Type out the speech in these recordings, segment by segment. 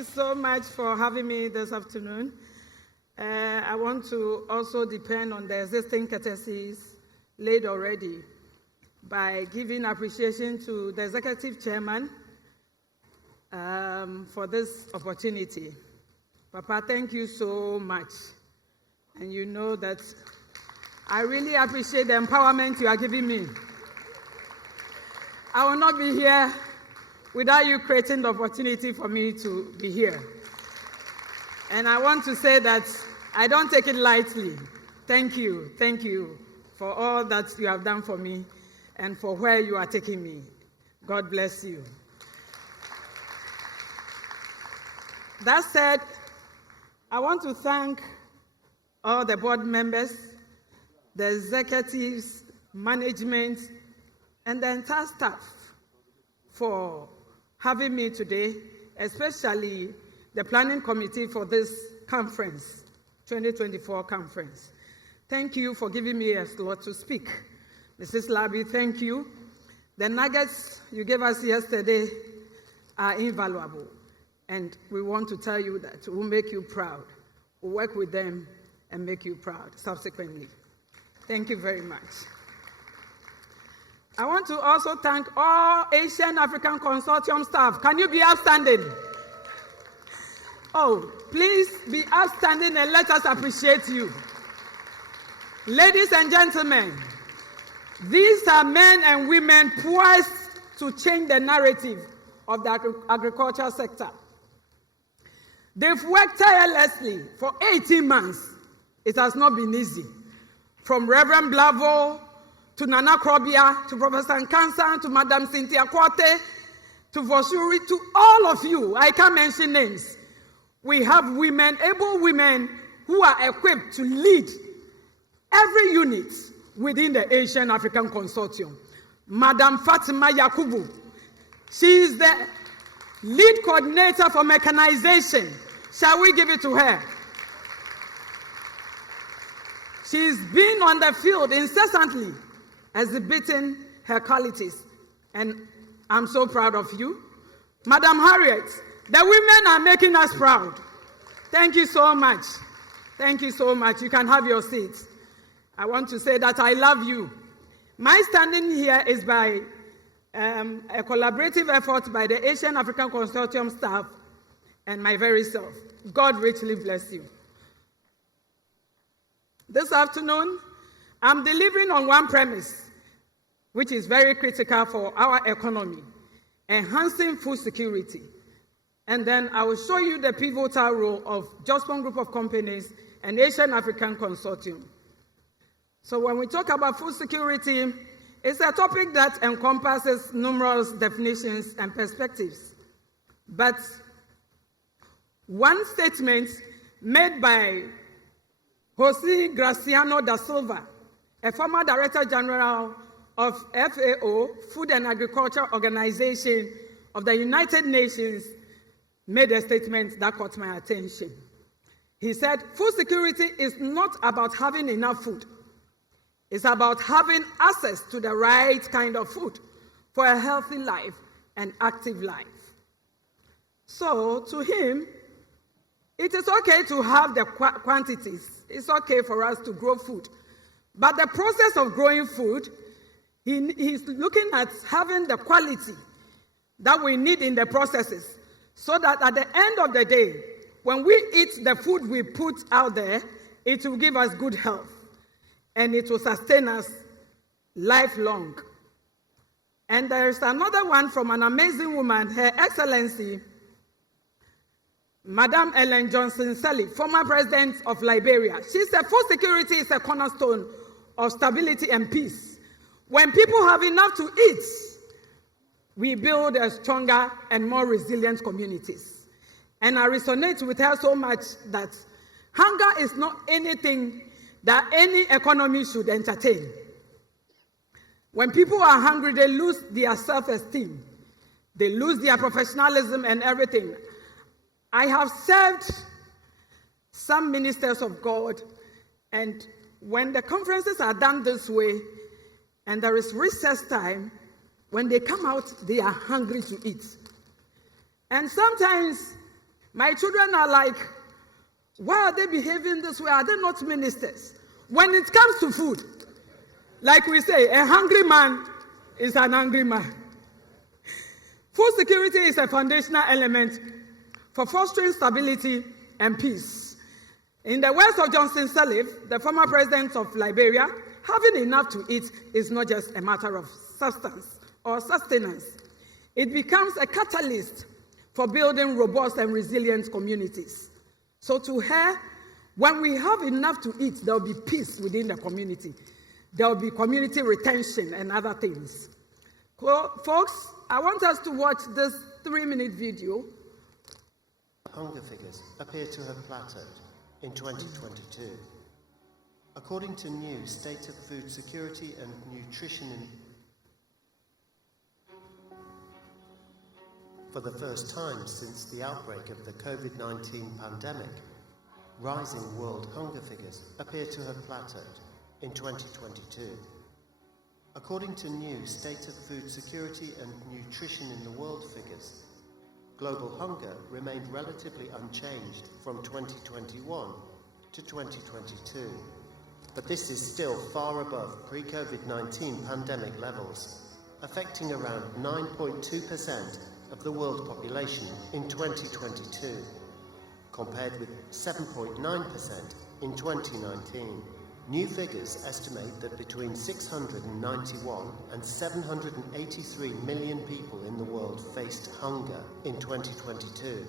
you so much for having me this afternoon. I want to also depend on the existing courtesies laid already by giving appreciation to the Executive Chairman for this opportunity. Papa, thank you so much. And you know that I really appreciate the empowerment you are giving me. I will not be here without you creating the opportunity for me to be here. And I want to say that I don't take it lightly. Thank you for all that you have done for me and for where you are taking me. God bless you. That said, I want to thank all the board members, the executives, management, and the entire staff for having me today, especially the planning committee for this conference, 2024 conference. Thank you for giving me a slot to speak. Mrs. Labi, thank you. The nuggets you gave us yesterday are invaluable, and we want to tell you that we'll make you proud. We'll work with them and make you proud subsequently. Thank you very much. I want to also thank all Asian African Consortium staff. Can you be outstanding? Oh, please be outstanding and let us appreciate you. Ladies and gentlemen, these are men and women poised to change the narrative of the agricultural sector. They've worked tirelessly for 18 months. It has not been easy. From Reverend Blavo, to Nana Krobia, to Professor Nkansa, to Madam Cynthia Kwate, to Voshuri, to all of you, I can't mention names. We have women, able women, who are equipped to lead every unit within the Asian African Consortium. Madam Fatima Yakubu, she is the lead coordinator for mechanization. Shall we give it to her? She's been on the field incessantly, exhibiting her qualities, and I'm so proud of you. Madam Harriet, the women are making us proud. Thank you so much. Thank you so much. You can have your seats. I want to say that I love you. My standing here is by a collaborative effort by the Asian African Consortium staff and my very self. God richly bless you. This afternoon, I'm delivering on one premise, which is very critical for our economy, enhancing food security. And then I will show you the pivotal role of Jospong Group of Companies and Asian African Consortium. So when we talk about food security, it's a topic that encompasses numerous definitions and perspectives. But one statement made by Jose Graciano da Silva, a former Director General of FAO, Food and Agriculture Organization of the United Nations, made a statement that caught my attention. He said, food security is not about having enough food. It's about having access to the right kind of food for a healthy life and active life. So, to him, it is okay to have the quantities. It's okay for us to grow food. But the process of growing food, he's looking at having the quality that we need in the processes, so that at the end of the day, when we eat the food we put out there, it will give us good health and it will sustain us lifelong. And there is another one from an amazing woman, Her Excellency, Madam Ellen Johnson Sirleaf, former president of Liberia. She said food security is a cornerstone of stability and peace. When people have enough to eat, we build a stronger and more resilient communities. And I resonate with her so much that hunger is not anything that any economy should entertain. When people are hungry, they lose their self-esteem. They lose their professionalism and everything. I have served some ministers of God, and when the conferences are done this way, and there is recess time, when they come out, they are hungry to eat. And sometimes My children are like, why are they behaving this way? Are they not ministers? When it comes to food, like we say, a hungry man is an angry man. Food security is a foundational element for fostering stability and peace. In the words of Johnson Sirleaf, the former president of Liberia, having enough to eat is not just a matter of substance or sustenance. It becomes a catalyst for building robust and resilient communities. So to her, when we have enough to eat, there will be peace within the community. There will be community retention and other things. Folks, I want us to watch this 3-minute video. Hunger figures appear to have plateaued in 2022. According to new State of Food Security and Nutrition for the first time since the outbreak of the COVID-19 pandemic, rising world hunger figures appear to have plateaued in 2022. According to new State of Food Security and Nutrition in the World figures, global hunger remained relatively unchanged from 2021 to 2022. But this is still far above pre-COVID-19 pandemic levels, affecting around 9.2% of the world population in 2022, compared with 7.9% in 2019. New figures estimate that between 691 and 783 million people in the world faced hunger in 2022.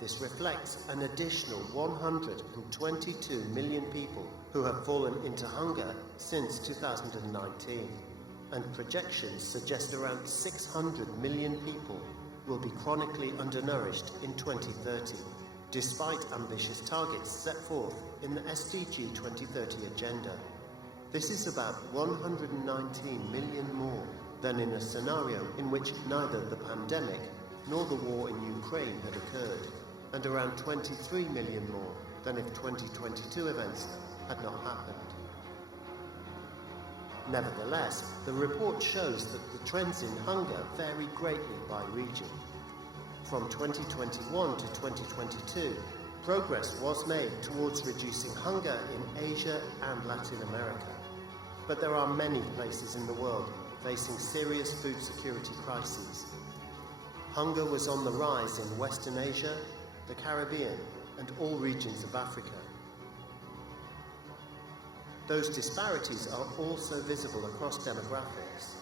This reflects an additional 122 million people who have fallen into hunger since 2019, and projections suggest around 600 million people will be chronically undernourished in 2030, despite ambitious targets set forth in the SDG 2030 agenda. This is about 119 million more than in a scenario in which neither the pandemic nor the war in Ukraine had occurred, and around 23 million more than if 2022 events had not happened. Nevertheless, the report shows that the trends in hunger vary greatly by region. From 2021 to 2022, progress was made towards reducing hunger in Asia and Latin America. But there are many places in the world facing serious food security crises. Hunger was on the rise in Western Asia, the Caribbean, and all regions of Africa. Those disparities are also visible across demographics.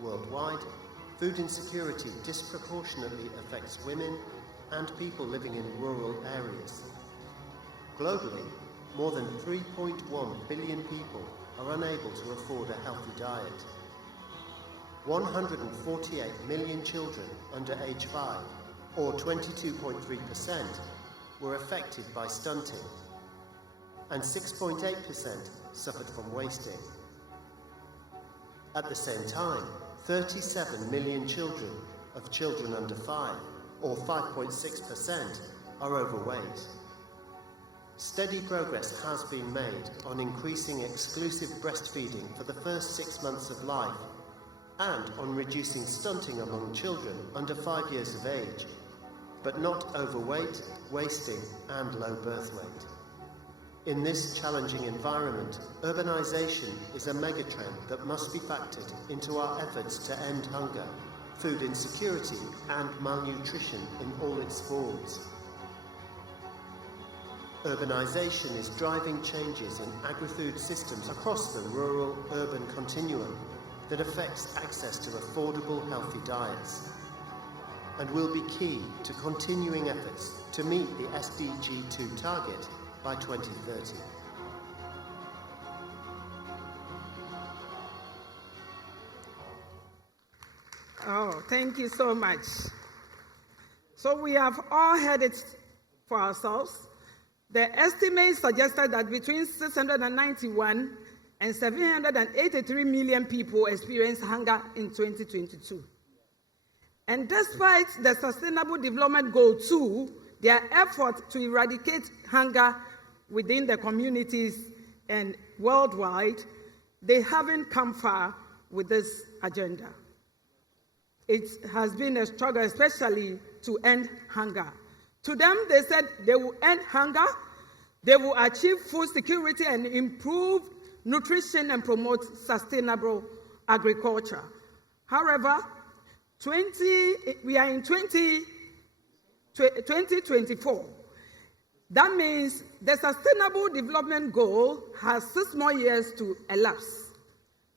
Worldwide, food insecurity disproportionately affects women and people living in rural areas. Globally, more than 3.1 billion people are unable to afford a healthy diet. 148 million children under age 5, or 22.3%, were affected by stunting, and 6.8% suffered from wasting. At the same time, 37 million children under 5, or 5.6%, are overweight. Steady progress has been made on increasing exclusive breastfeeding for the first 6 months of life, and on reducing stunting among children under 5 years of age, but not overweight, wasting, and low birth weight. In this challenging environment, urbanization is a megatrend that must be factored into our efforts to end hunger, food insecurity, and malnutrition in all its forms. Urbanization is driving changes in agri-food systems across the rural-urban continuum that affects access to affordable, healthy diets, and will be key to continuing efforts to meet the SDG 2 target by 2030. Oh, thank you so much. So we have all heard it for ourselves. The estimates suggested that between 691 and 783 million people experienced hunger in 2022. And despite the Sustainable Development Goal 2, their effort to eradicate hunger within the communities and worldwide, they haven't come far with this agenda. It has been a struggle, especially to end hunger. To them, they said they will end hunger, they will achieve food security and improve nutrition and promote sustainable agriculture. However, we are in 2024. That means the Sustainable Development Goal has 6 more years to elapse.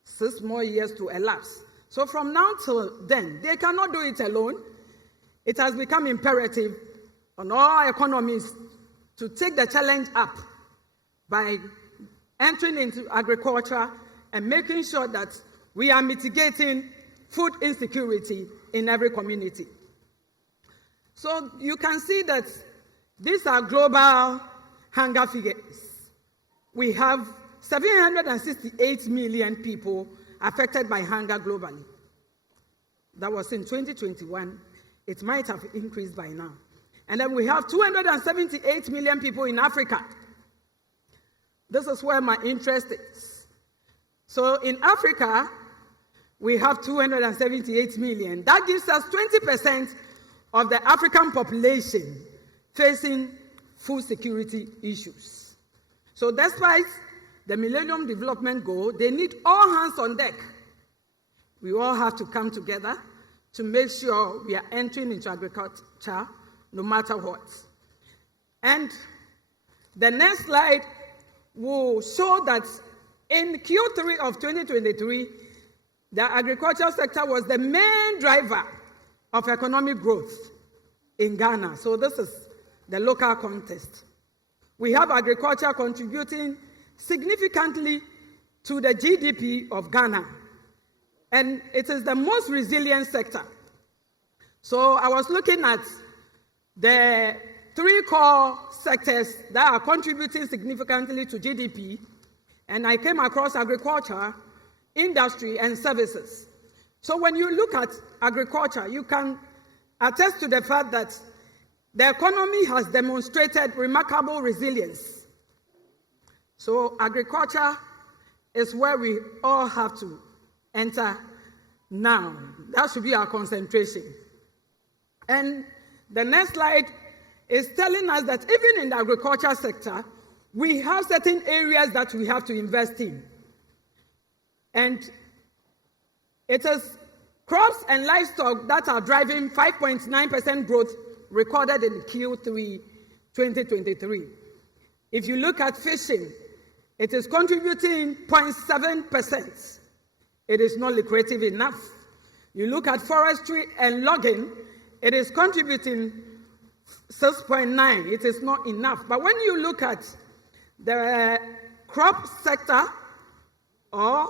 6 more years to elapse. So from now till then, they cannot do it alone. It has become imperative on all economies to take the challenge up by entering into agriculture and making sure that we are mitigating food insecurity in every community. So you can see that these are global hunger figures. We have 768 million people affected by hunger globally. That was in 2021. It might have increased by now. And then we have 278 million people in Africa. This is where my interest is. So in Africa, we have 278 million. That gives us 20% of the African population facing food security issues. So despite the Millennium Development Goal, they need all hands on deck. We all have to come together to make sure we are entering into agriculture no matter what. And the next slide will show that in Q3 of 2023, the agricultural sector was the main driver of economic growth in Ghana. So this is the local context. We have agriculture contributing significantly to the GDP of Ghana, and it is the most resilient sector. So I was looking at the 3 core sectors that are contributing significantly to GDP, and I came across agriculture, industry, and services. So when you look at agriculture, you can attest to the fact that the economy has demonstrated remarkable resilience. So agriculture is where we all have to enter now. That should be our concentration. And the next slide is telling us that even in the agriculture sector, we have certain areas that we have to invest in. And it is crops and livestock that are driving 5.9% growth recorded in Q3 2023. If you look at fishing, it is contributing 0.7%. It is not lucrative enough. You look at forestry and logging, it is contributing 6.9%. It is not enough. But when you look at the crop sector or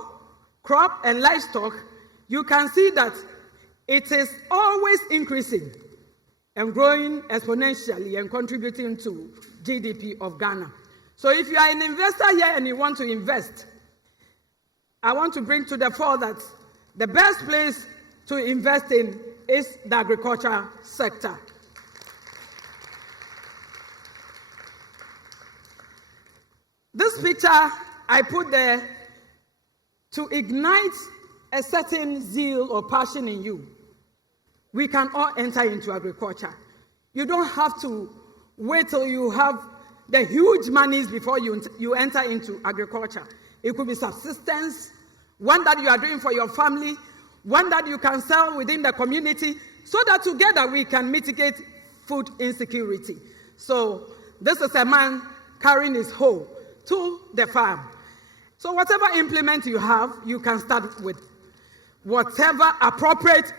crop and livestock, you can see that it is always increasing and growing exponentially and contributing to GDP of Ghana. So if you are an investor here and you want to invest, I want to bring to the fore that the best place to invest in is the agriculture sector. This picture I put there to ignite a certain zeal or passion in you. We can all enter into agriculture. You don't have to wait till you have the huge monies before you enter into agriculture. It could be subsistence, one that you are doing for your family, one that you can sell within the community, so that together we can mitigate food insecurity. So this is a man carrying his hoe to the farm. So whatever implement you have, you can start with whatever appropriate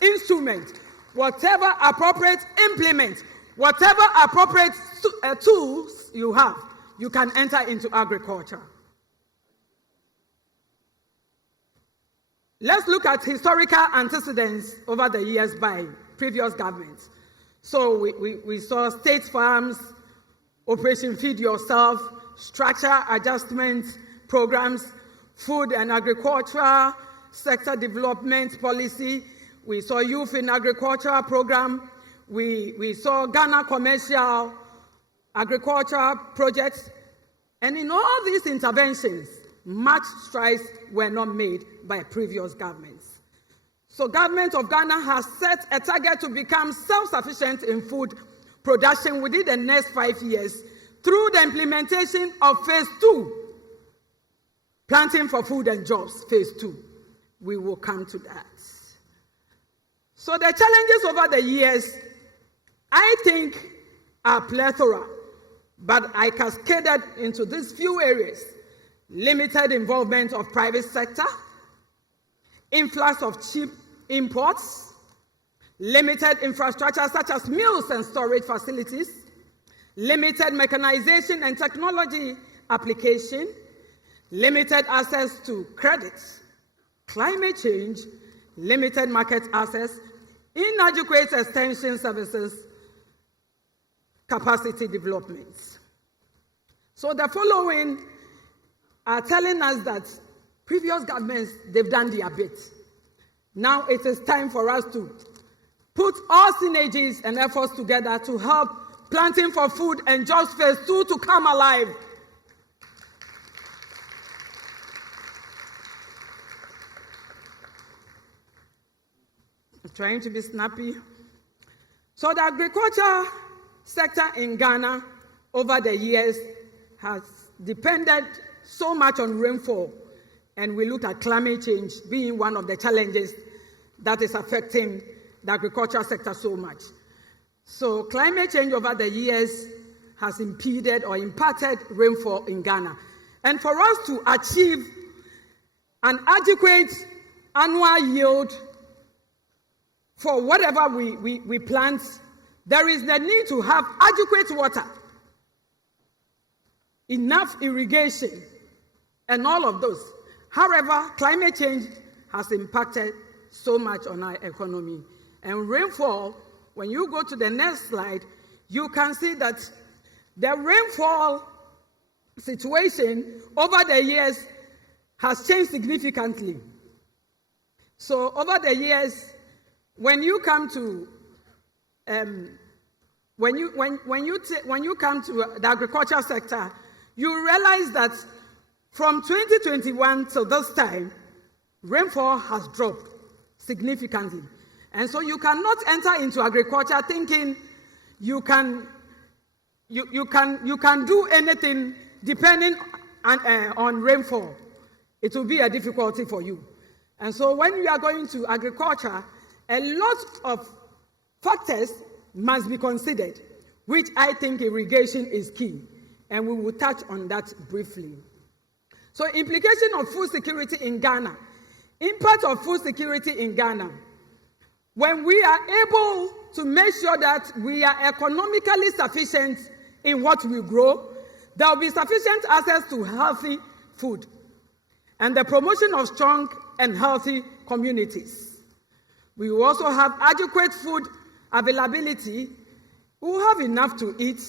instrument, whatever appropriate implement, whatever appropriate tools you have, you can enter into agriculture. Let's look at historical antecedents over the years by previous governments. So we saw state farms, Operation Feed Yourself, structure adjustment programs, food and agriculture, sector development policy. We saw youth in agriculture program. We saw Ghana commercial agriculture projects. And in all these interventions, much strides were not made by previous governments. So government of Ghana has set a target to become self-sufficient in food production within the next 5 years through the implementation of phase 2, planting for food and jobs, phase 2. We will come to that. So the challenges over the years, I think, are plethora, but I cascaded into these few areas: limited involvement of private sector, influx of cheap imports, limited infrastructure such as mills and storage facilities, limited mechanization and technology application, limited access to credit, climate change, limited market access, inadequate extension services, capacity development. So the following are telling us that previous governments, they've done their bit. Now it is time for us to put all synergies and efforts together to help planting for food and jobs phase 2 to come alive. I'm trying to be snappy. So the agriculture sector in Ghana over the years has depended so much on rainfall, and we look at climate change being one of the challenges that is affecting the agricultural sector so much. So climate change over the years has impeded or impacted rainfall in Ghana. And for us to achieve an adequate annual yield for whatever we plant, there is the need to have adequate water, enough irrigation, and all of those. However, climate change has impacted so much on our economy. And rainfall, when you go to the next slide, you can see that the rainfall situation over the years has changed significantly. So over the years, when you come to when you come to the agriculture sector, you realize that from 2021 till this time, rainfall has dropped significantly. And so you cannot enter into agriculture thinking you can do anything depending on rainfall. It will be a difficulty for you. And so when you are going to agriculture, a lot of factors must be considered, which I think irrigation is key. And we will touch on that briefly. So implication of food security in Ghana. Impact of food security in Ghana. When we are able to make sure that we are economically sufficient in what we grow, there will be sufficient access to healthy food and the promotion of strong and healthy communities. We will also have adequate food availability. We will have enough to eat,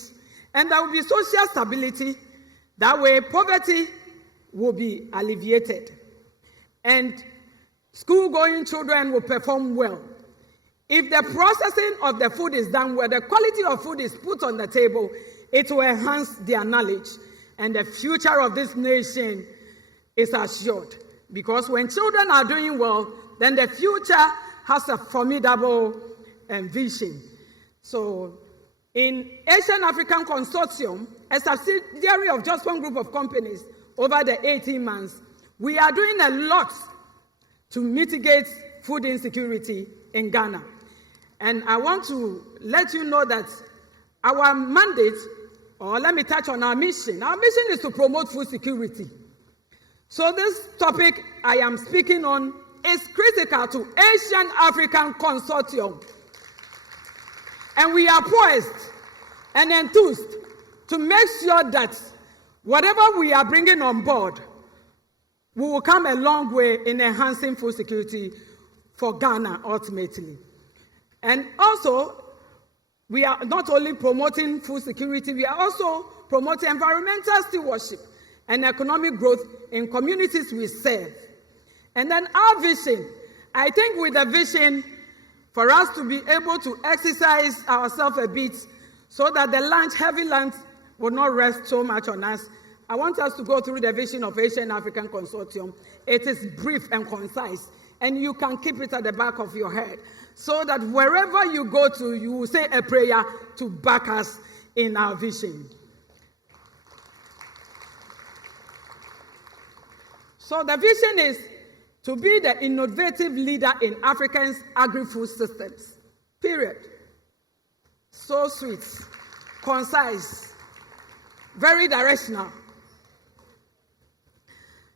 and there will be social stability. That way, poverty will be alleviated, and school-going children will perform well. If the processing of the food is done well, the quality of food is put on the table, it will enhance their knowledge, and the future of this nation is assured. Because when children are doing well, then the future has a formidable vision. So, in Asian African Consortium, a subsidiary of Jospong Group of Companies, over the 18 months, we are doing a lot to mitigate food insecurity in Ghana. And I want to let you know that our mandate, or let me touch on our mission. Our mission is to promote food security. So this topic I am speaking on is critical to Asian African Consortium. And we are poised and enthused to make sure that whatever we are bringing on board, we will come a long way in enhancing food security for Ghana ultimately. And also, we are not only promoting food security, we are also promoting environmental stewardship and economic growth in communities we serve. And then our vision, I think with the vision for us to be able to exercise ourselves a bit so that the heavy lunch will not rest so much on us, I want us to go through the vision of Asian African Consortium. It is brief and concise, and you can keep it at the back of your head, so that wherever you go to, you will say a prayer to back us in our vision. So the vision is to be the innovative leader in Africa's agri-food systems. Period. So sweet, concise, very directional.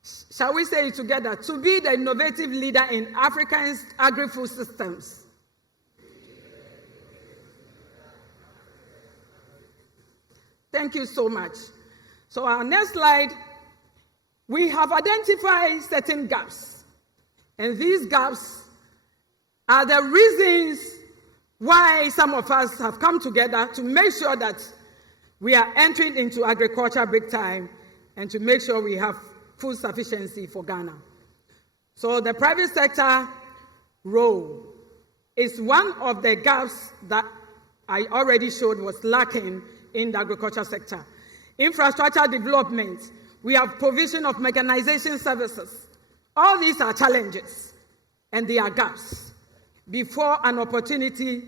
Shall we say it together? To be the innovative leader in Africa's agri-food systems. Thank you so much. So our next slide, we have identified certain gaps. And these gaps are the reasons why some of us have come together to make sure that we are entering into agriculture big time and to make sure we have food sufficiency for Ghana. So the private sector role is one of the gaps that I already showed was lacking in the agriculture sector. Infrastructure development, we have provision of mechanization services. All these are challenges and they are gaps. Before an opportunity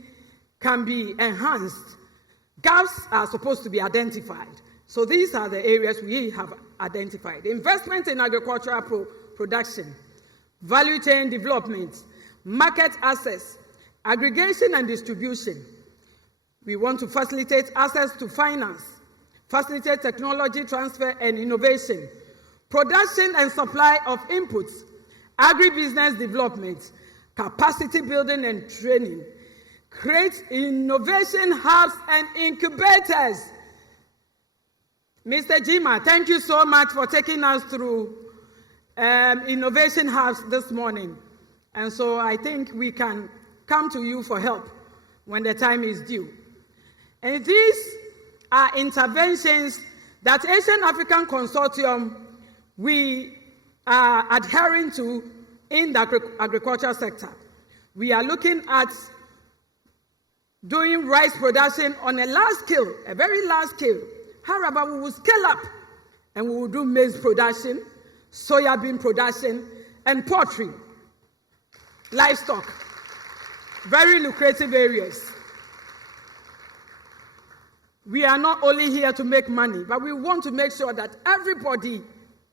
can be enhanced, gaps are supposed to be identified. So these are the areas we have identified. Investment in agricultural production, value chain development, market access, aggregation and distribution. We want to facilitate access to finance, facilitate technology transfer and innovation, production and supply of inputs, agribusiness development, capacity building and training, create innovation hubs and incubators. Mr. Jima, thank you so much for taking us through innovation hubs this morning. And so I think we can come to you for help when the time is due. And these are interventions that Asian African Consortium we are adhering to in the agriculture sector. We are looking at doing rice production on a large scale, a very large scale. However, we will scale up and we will do maize production, soya bean production, and poultry, livestock. Very lucrative areas. We are not only here to make money, but we want to make sure that everybody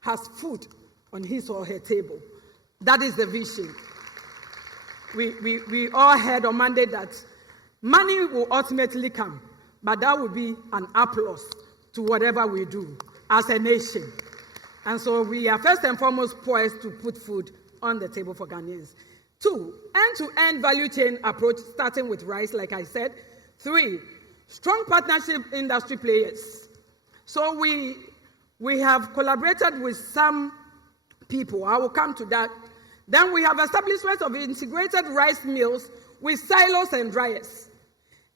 has food on his or her table. That is the vision. We all heard on Monday that money will ultimately come, but that will be an applause to whatever we do as a nation. And so we are first and foremost poised to put food on the table for Ghanaians. 2, end-to-end value chain approach, starting with rice, like I said. 3, strong partnership industry players. So we have collaborated with some people. I will come to that. Then we have establishment of integrated rice mills with silos and dryers.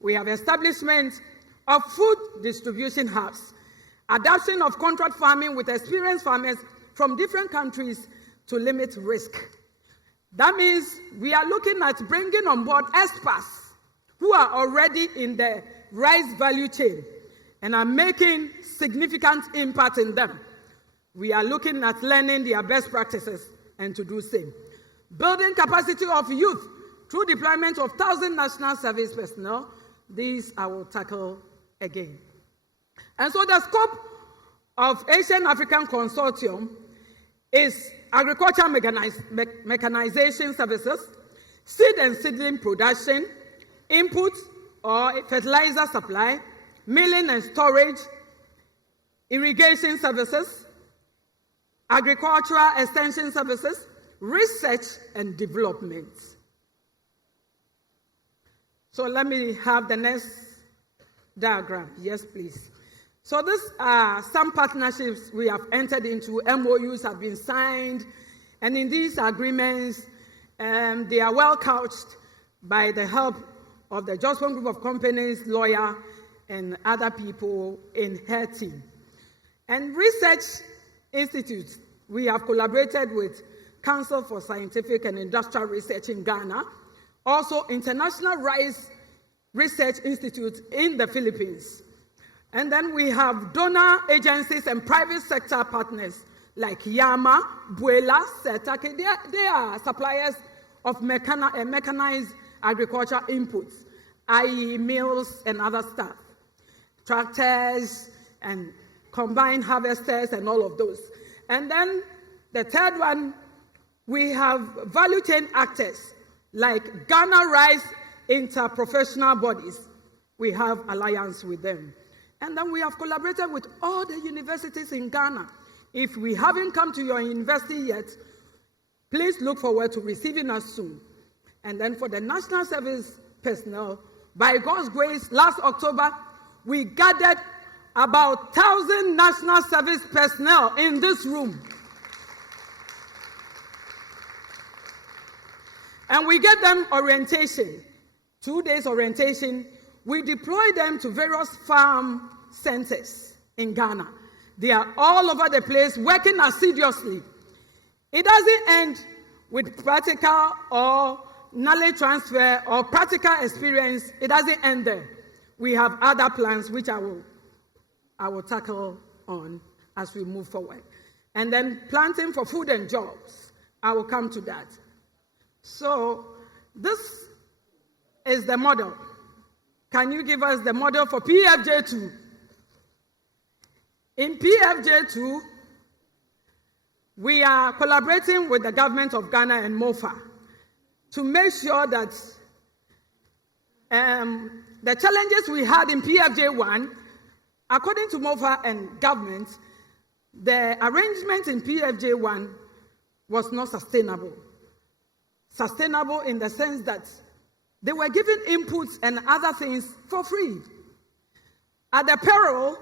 We have establishment of food distribution hubs, adoption of contract farming with experienced farmers from different countries to limit risk. That means we are looking at bringing on board experts who are already in the rice value chain and are making significant impact in them. We are looking at learning their best practices and to do same. Building capacity of youth through deployment of 1,000 national service personnel. These I will tackle again. And so the scope of Asian African Consortium is agriculture mechanization services, seed and seedling production, input or fertilizer supply, milling and storage, irrigation services, agricultural extension services, research and development. So let me have the next diagram. Yes, please. So these are some partnerships we have entered into. MOUs have been signed, and in these agreements, they are well couched by the help of the Jospong group of companies, lawyer, and other people in her team. And research institutes, we have collaborated with Council for Scientific and Industrial Research in Ghana, also International Rice Research Institute in the Philippines. And then we have donor agencies and private sector partners like Yama, Buela, Setake. They are suppliers of mechanized agricultural inputs, i.e. mills and other stuff, tractors and combined harvesters and all of those. And then the third one, we have value chain actors like Ghana Rice Interprofessional Bodies. We have alliance with them. And then we have collaborated with all the universities in Ghana. If we haven't come to your university yet, please look forward to receiving us soon. And then for the national service personnel, by God's grace, last October, we gathered about 1,000 national service personnel in this room. And we get them orientation, 2 days orientation. We deploy them to various farm centers in Ghana. They are all over the place working assiduously. It doesn't end with practical or knowledge transfer or practical experience. It doesn't end there. We have other plans which I will tackle on as we move forward. And then planting for food and jobs. I will come to that. So this is the model. Can you give us the model for PFJ2? In PFJ2, we are collaborating with the government of Ghana and MOFA to make sure that the challenges we had in PFJ1, according to MOFA and government, the arrangement in PFJ1 was not sustainable. Sustainable in the sense that they were given inputs and other things for free, at the peril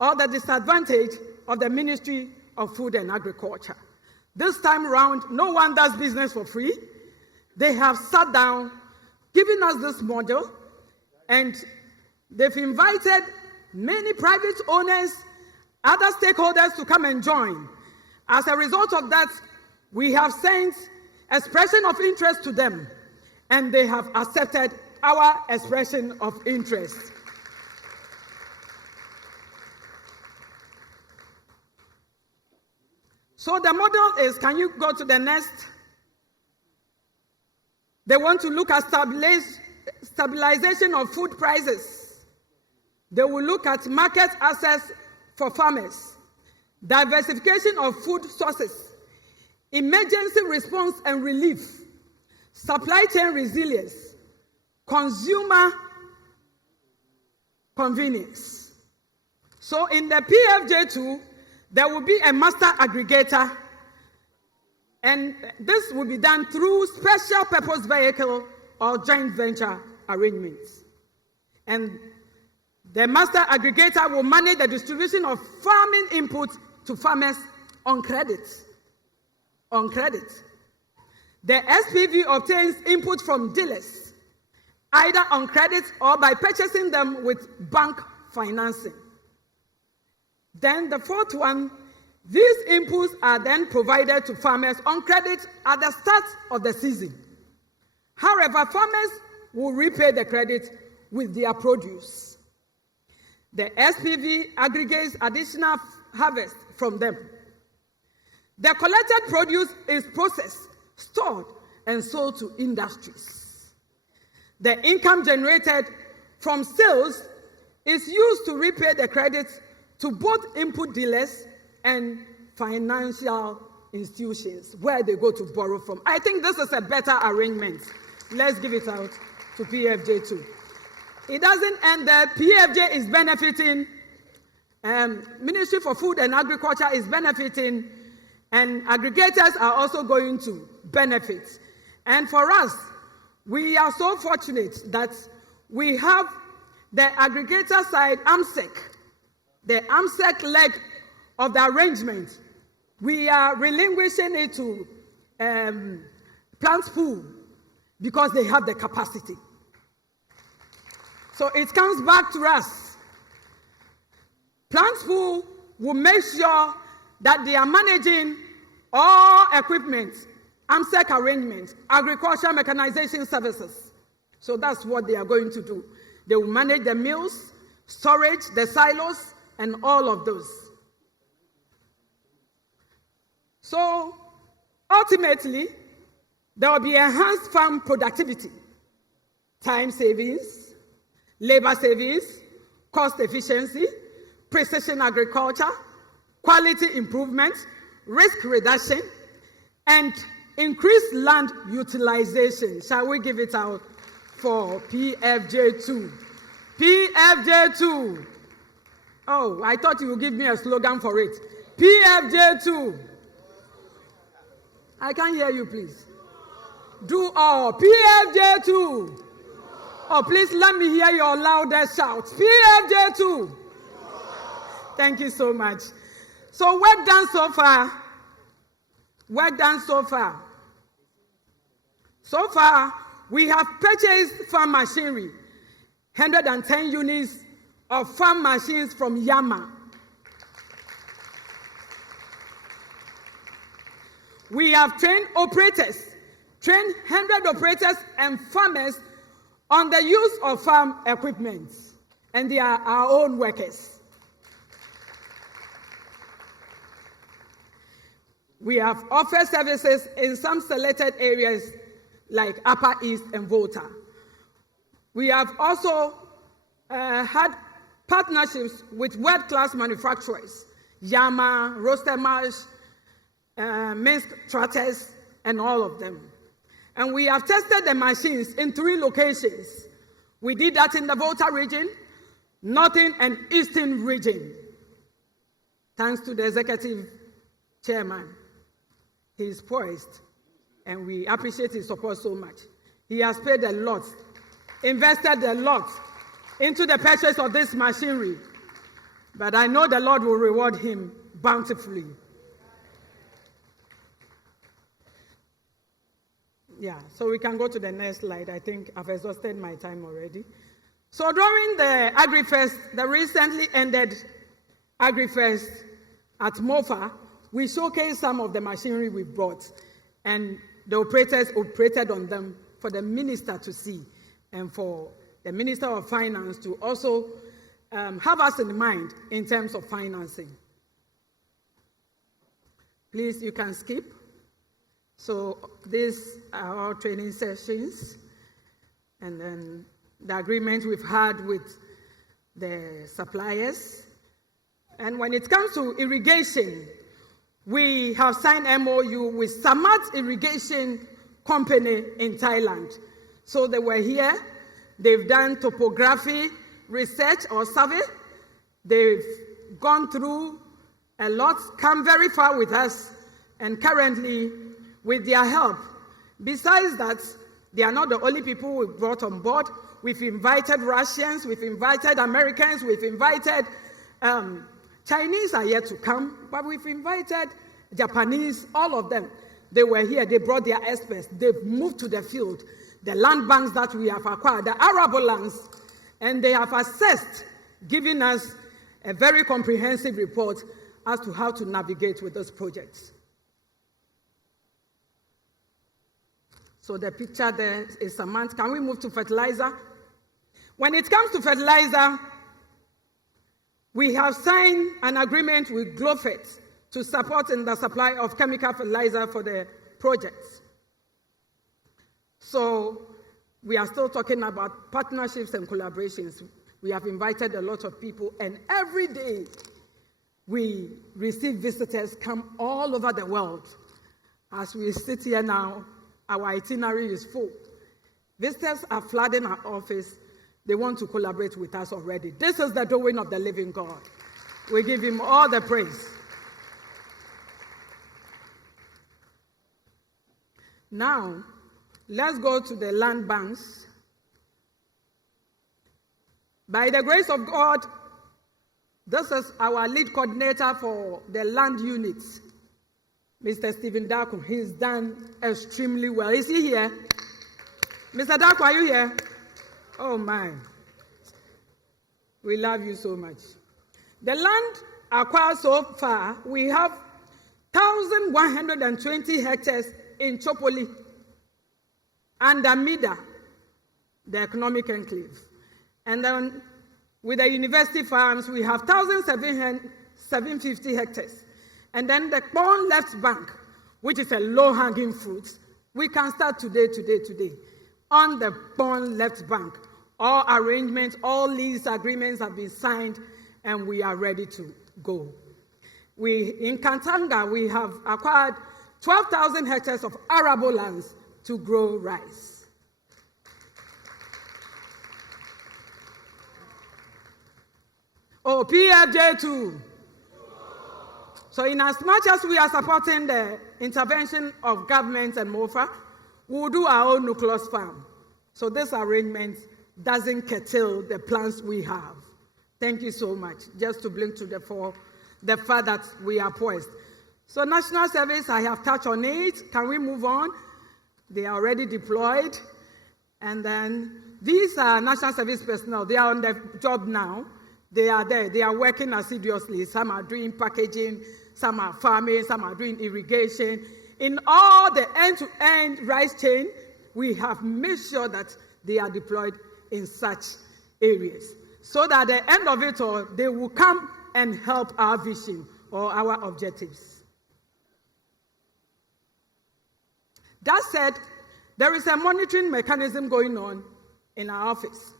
or the disadvantage of the Ministry of Food and Agriculture. This time around, no one does business for free. They have sat down, given us this model, and they've invited many private owners, other stakeholders to come and join. As a result of that, we have sent expression of interest to them, and they have accepted our expression of interest. So the model is, can you go to the next? They want to look at stabilization of food prices. They will look at market access for farmers, diversification of food sources, emergency response and relief, supply chain resilience, consumer convenience. So in the PFJ2, there will be a master aggregator, and this will be done through special purpose vehicle or joint venture arrangements. And the master aggregator will manage the distribution of farming inputs to farmers on credit. On credit. The SPV obtains input from dealers, either on credit or by purchasing them with bank financing. Then the fourth one, these inputs are then provided to farmers on credit at the start of the season. However, farmers will repay the credit with their produce. The SPV aggregates additional harvest from them. The collected produce is processed, stored, and sold to industries. The income generated from sales is used to repay the credits to both input dealers and financial institutions where they go to borrow from. I think this is a better arrangement. Let's give it out to PFJ2. It doesn't end there. PFJ is benefiting, Ministry for Food and Agriculture is benefiting, and aggregators are also going to benefit. And for us, we are so fortunate that we have the aggregator side, AMSEC, the AMSEC leg of the arrangement. We are relinquishing it to Plant Pool because they have the capacity. So it comes back to us. Plant Pool will make sure that they are managing all equipment, AMSEC arrangements, agricultural mechanization services. So that's what they are going to do. They will manage the mills, storage, the silos, and all of those. So ultimately, There will be enhanced farm productivity, time savings, labor savings, cost efficiency, precision agriculture, quality improvement, risk reduction, and increased land utilization. Shall we give it out for PFJ2? PFJ2. Oh, I thought you would give me a slogan for it. PFJ2. I can't hear you, please. Do all. PFJ2. Oh, please let me hear your loudest shout. PFJ2. Thank you so much. So work done so far. Work done so far. So far, we have purchased farm machinery, 110 units of farm machines from Yama. We have trained operators, trained 100 operators and farmers on the use of farm equipment, and they are our own workers. We have offered services in some selected areas like Upper East and Volta. We have also had partnerships with world-class manufacturers, Yama, Rostermarsh, Minsk Trotters, and all of them. And we have tested the machines in 3 locations. We did that in the Volta region, Northern and Eastern region. Thanks to the executive chairman. He is poised, and we appreciate his support so much. He has paid a lot, invested a lot into the purchase of this machinery, but I know the Lord will reward him bountifully. Yeah, so we can go to the next slide. I think I've exhausted my time already. So during the AgriFest, the recently ended AgriFest at Mofa, we showcased some of the machinery we brought, and the operators operated on them for the minister to see, and for the Minister of Finance to also have us in mind in terms of financing. Please, you can skip. So these are our training sessions, and then the agreement we've had with the suppliers. And when it comes to irrigation, we have signed MOU with Samat Irrigation Company in Thailand. So they were here. They've done topography research or survey. They've gone through a lot, come very far with us, and currently, with their help, besides that, they are not the only people we brought on board. We've invited Russians, we've invited Americans, we've invited Chinese are yet to come, but we've invited Japanese, all of them. They were here, they brought their experts, they've moved to the field, the land banks that we have acquired, the arable lands, and they have assessed, giving us a very comprehensive report as to how to navigate with those projects. So the picture there is Samant. Can we move to fertilizer? When it comes to fertilizer, we have signed an agreement with Glofet to support in the supply of chemical fertilizer for the projects. So we are still talking about partnerships and collaborations. We have invited a lot of people, and every day we receive visitors come all over the world. As we sit here now, our itinerary is full. Visitors are flooding our office. They want to collaborate with us already. This is the doing of the living God. We give him all the praise. Now, let's go to the land banks. By the grace of God, this is our lead coordinator for the land units, Mr. Stephen Darko. He's done extremely well. Is he here? Mr. Darko, are you here? Oh my. We love you so much. The land acquired so far, we have 1,120 hectares in Chopoli and Amida, the economic enclave. And then with the university farms, we have 1,750 hectares. And then the Kpon left bank, which is a low-hanging fruit, We can start today. On the Bond left bank, all arrangements, all lease agreements have been signed, and we are ready to go. In Kantanga, we have acquired 12,000 hectares of arable lands to grow rice. Oh, PFJ2. So in as much as we are supporting the intervention of government and MOFA, we'll do our own nucleus farm. So this arrangement doesn't curtail the plans we have. Thank you so much. Just to bring to the fore the fact that we are poised. So National Service, I have touched on it. Can we move on? They are already deployed. And then these are National Service personnel. They are on the job now. They are there. They are working assiduously. Some are doing packaging, some are farming, some are doing irrigation. In all the end-to-end rice chain, we have made sure that they are deployed in such areas. So that at the end of it all, they will come and help our vision or our objectives. That said, there is a monitoring mechanism going on in our office.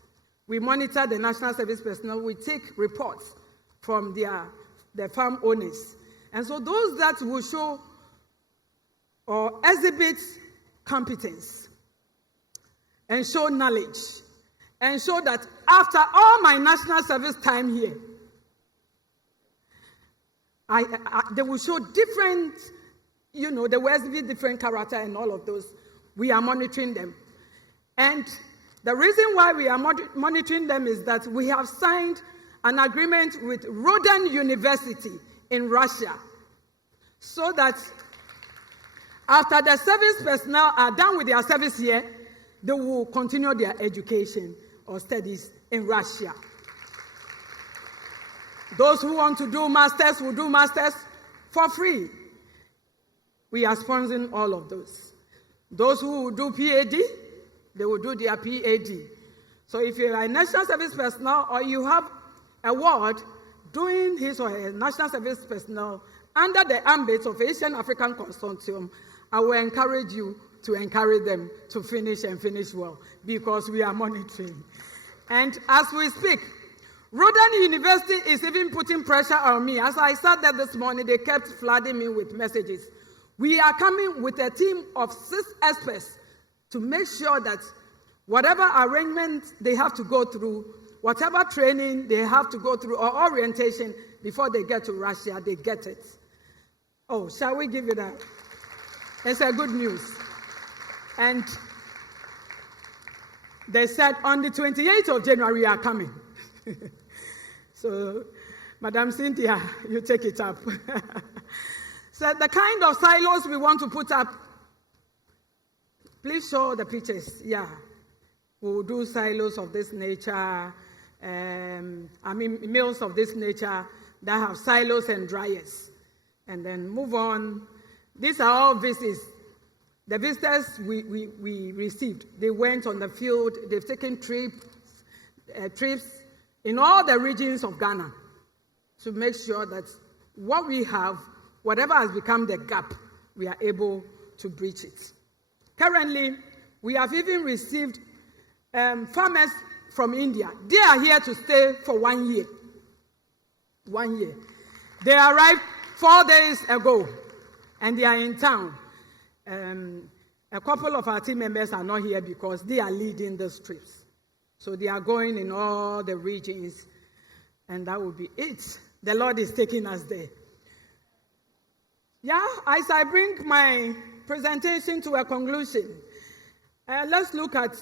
We monitor the National Service personnel. We take reports from the farm owners. And so those that will show or exhibit competence and show knowledge and show that after all my National Service time here, they will show different, they will exhibit different character and all of those. We are monitoring them. And the reason why we are monitoring them is that we have signed an agreement with Roden University in Russia so that after the service personnel are done with their service here, they will continue their education or studies in Russia. Those who want to do masters will do masters for free. We are sponsoring all of those. Those who will do PhD, they will do their PhD. So if you're a National Service personnel or you have a ward doing his or her National Service personnel under the ambit of Asian African Consortium, I will encourage you to encourage them to finish and finish well, because we are monitoring. And as we speak, Roden University is even putting pressure on me. As I sat there this morning, they kept flooding me with messages. We are coming with a team of 6 experts to make sure that whatever arrangements they have to go through, whatever training they have to go through, or orientation before they get to Russia, they get it. Oh, shall we give it up? It's a good news. And they said on the 28th of January, we are coming. So, Madam Cynthia, you take it up. So the kind of silos we want to put up, please show the pictures. Yeah, we'll do silos of this nature, mills of this nature that have silos and dryers. And then move on. These are all visits. The visitors we received, they went on the field, they've taken trips in all the regions of Ghana to make sure that what we have, whatever has become the gap, we are able to breach it. Currently, we have even received farmers from India. They are here to stay for 1 year. 1 year. They arrived 4 days ago, and they are in town. A couple of our team members are not here because they are leading the trips. So they are going in all the regions, and that will be it. The Lord is taking us there. Yeah, as I bring my presentation to a conclusion, let's look at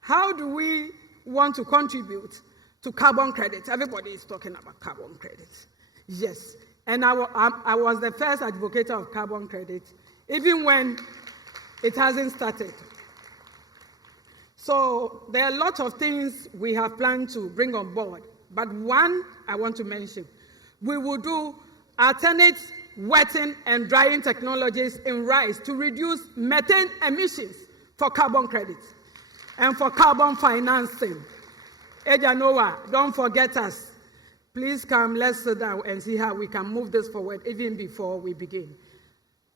how do we want to contribute to carbon credits. Everybody is talking about carbon credits. Yes, and I was the first advocate of carbon credits, even when it hasn't started. So there are a lot of things we have planned to bring on board, but one I want to mention. We will do alternate wetting and drying technologies in rice to reduce methane emissions for carbon credits and for carbon financing. Eja Noah, don't forget us. Please come, let's sit down and see how we can move this forward even before we begin.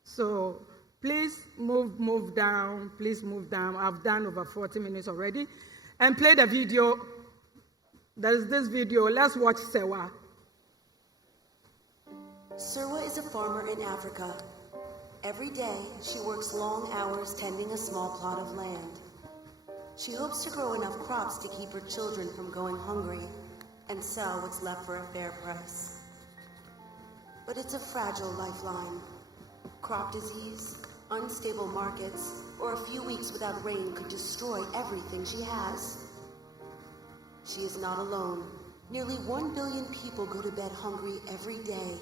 So Please move down. Please move down. I've done over 40 minutes already. And play the video. There's this video. Let's watch Sewa. Serwa is a farmer in Africa. Every day, she works long hours tending a small plot of land. She hopes to grow enough crops to keep her children from going hungry and sell what's left for a fair price. But it's a fragile lifeline. Crop disease, unstable markets, or a few weeks without rain could destroy everything she has. She is not alone. Nearly 1 billion people go to bed hungry every day.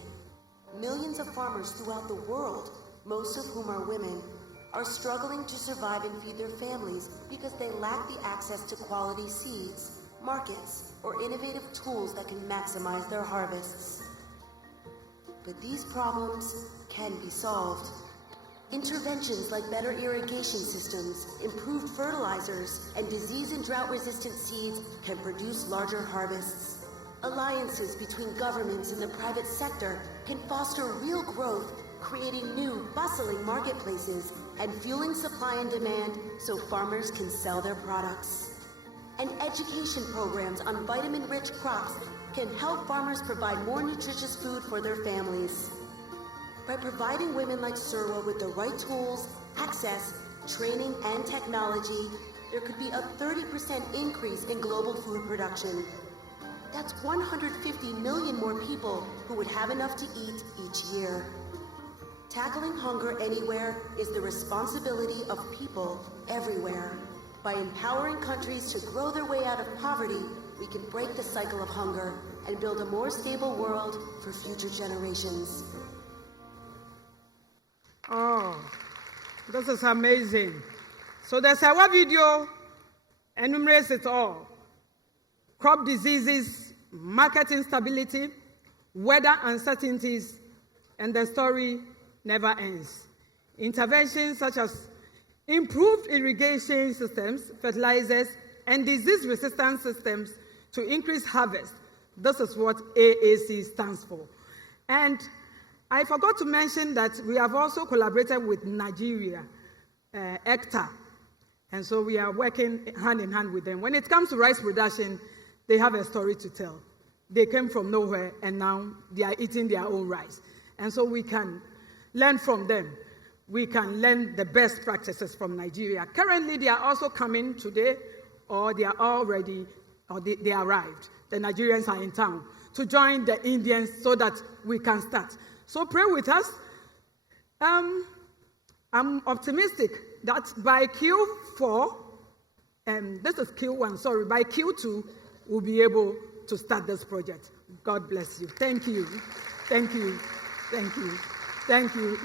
Millions of farmers throughout the world, most of whom are women, are struggling to survive and feed their families because they lack the access to quality seeds, markets, or innovative tools that can maximize their harvests. But these problems can be solved. Interventions like better irrigation systems, improved fertilizers, and disease and drought-resistant seeds can produce larger harvests. Alliances between governments and the private sector can foster real growth, creating new, bustling marketplaces and fueling supply and demand so farmers can sell their products. And education programs on vitamin-rich crops can help farmers provide more nutritious food for their families. By providing women like Serwa with the right tools, access, training, and technology, there could be a 30% increase in global food production. That's 150 million more people who would have enough to eat each year. Tackling hunger anywhere is the responsibility of people everywhere. By empowering countries to grow their way out of poverty, we can break the cycle of hunger and build a more stable world for future generations. Oh, this is amazing. So the Sewa video enumerates it all. Crop diseases, market instability, weather uncertainties, and the story never ends. Interventions such as improved irrigation systems, fertilizers, and disease-resistant systems to increase harvest. This is what AAC stands for. And I forgot to mention that we have also collaborated with Nigeria, ECTA, and so we are working hand in hand with them. When it comes to rice production, they have a story to tell. They came from nowhere, and now they are eating their own rice. And so we can learn from them. We can learn the best practices from Nigeria. Currently, they are also coming today, or they are already, or they arrived. The Nigerians are in town to join the Indians so that we can start. So pray with us. I'm optimistic that by Q4, this is Q1, sorry, by Q2, we'll be able to start this project. God bless you. Thank you. Thank you. Thank you. Thank you.